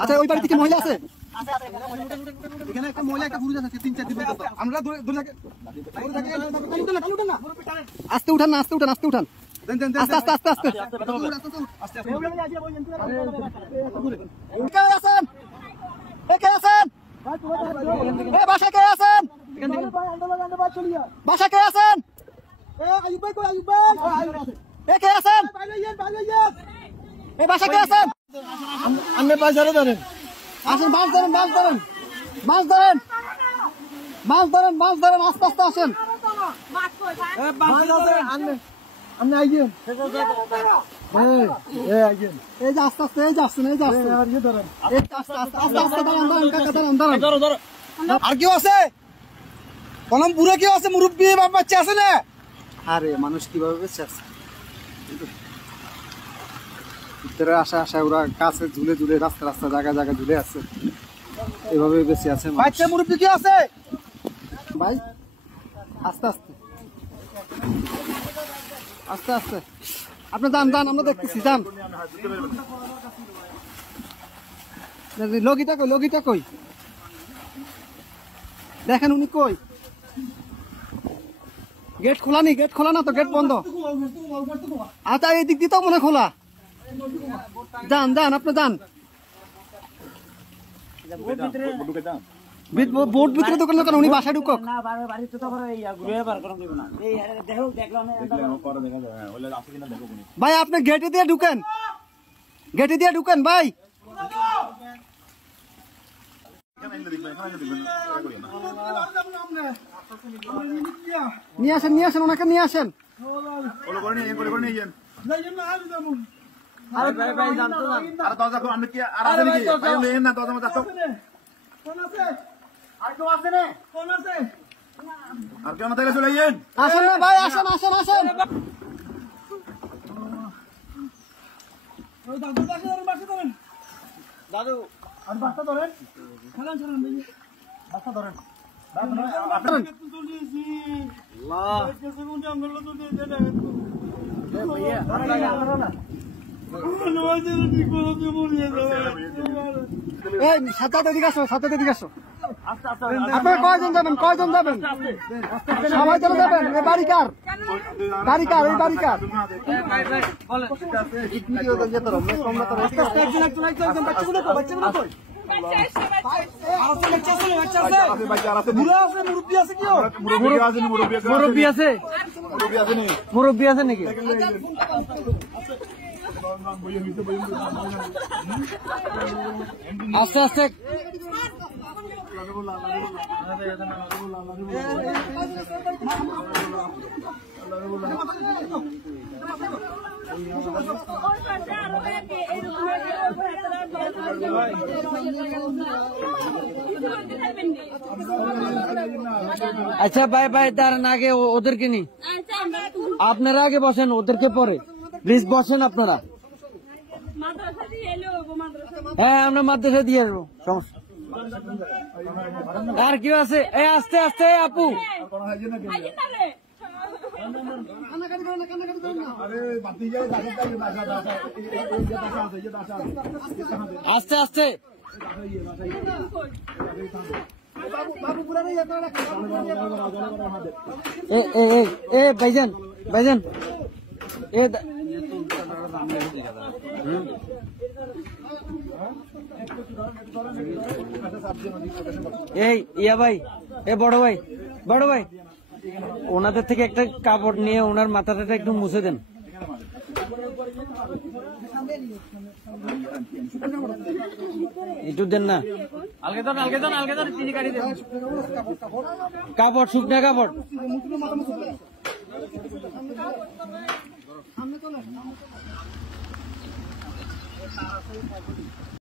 আচ্ছা ওই বাড়িতে কি মহিলা আছে? এখানে একটা মহিলা একটা পুরুষ আছে 3-4 দিন পর্যন্ত। আমরা আস্তে উঠান না, আস্তে উঠান, আস্তে উঠান, আস্তে আস্তে আস্তে আস্তে বাসায় কে আছেন? বাসায় কে আছেন? কে আছেন? এই বাসা কে আছেন? আপনি বাজারে ধরেন, আসেন, মাছ ধরেন, মাছ ধরেন, মাছ ধরেন, মাছ ধরেন, মাছ ধরেন, আস্তে আস্তে আসেন। আপনি আইগেন, এই যে আস্তে আস্তে, এই যে আসছেন, এই যে আসছেন, আস্তে আস্তে আস্তে আস্তে দাঁড়ান, দাঁড়ান, কাকা দাঁড়ান, দাঁড়ান। আর কেউ আছে? কলম পুরো কেউ আছে? মুরব্বী বাপ বাচ্চা আছে না? আরে মানুষ কিভাবে বেঁচে আছে? ভিতরে আসা আসা ওরা কাছে ঝুলে ঝুলে রাস্তা রাস্তা জায়গা জায়গা ঝুলে আছে, এভাবে বেঁচে আছে। বাচ্চা মুরব্বী কি আছে ভাই? আস্তে আস্তে আস্তে আস্তে আপনি যান, যান, আমরা দেখতেছি, যান। লগিটা কই, লগিটা কই? দেখেন উনি কই? গেট খোলা নি? গেট খোলা না তো, গেট বন্ধ। আচ্ছা এই দিক দিয়ে তো মনে খোলা। যান, যান, আপনি যান। বোট ভিতরে দোকান কেন? উনি বাসায় ঢুকক। ভাই আপনি গেটে দিয়ে ঢুকেন, গেটে দিয়ে ঢুকেন ভাই। নিয়ে আসেন, নিয়ে আসেন, ওনাকে নিয়ে আসেন। আসেন না ভাই, আসেন, আসেন, আসেন। দাদু আর বাচ্চা ধরেন, খেলান ছাড়ান, বাচ্চা ধরেন। সাতটা দিকে আসো, সাতটা দিকে আসো। আপনারা কয়জন যাবেন? কয়জন যাবেন? সবাই চলে যাবেন? এই বাড়ি কার? বাড়ি কার? এই বাড়ি কার? মুরব্বী আছে? মুরব্বী আছে নাকি? আস্তে আস্তে আচ্ছা ভাই, ভাই দাঁড়ান, আগে ওদেরকে নি, আপনারা আগে বসেন, ওদেরকে পরে প্লিজ বসেন আপনারা। হ্যাঁ আমরা মাদ্রাসা দিয়ে আসবো, সমস্যা। আর কেউ আছে? আস্তে আস্তে আপু, আস্তে আস্তে। ভাইজান, ভাইজান, এই ইয়া ভাই, বড় ভাই, বড় ভাই, ওনাদের থেকে একটা কাপড় নিয়ে ওনার মাথাটা একটু মুছে দেন। একটু দেন না, কাপড়, শুকনা কাপড়।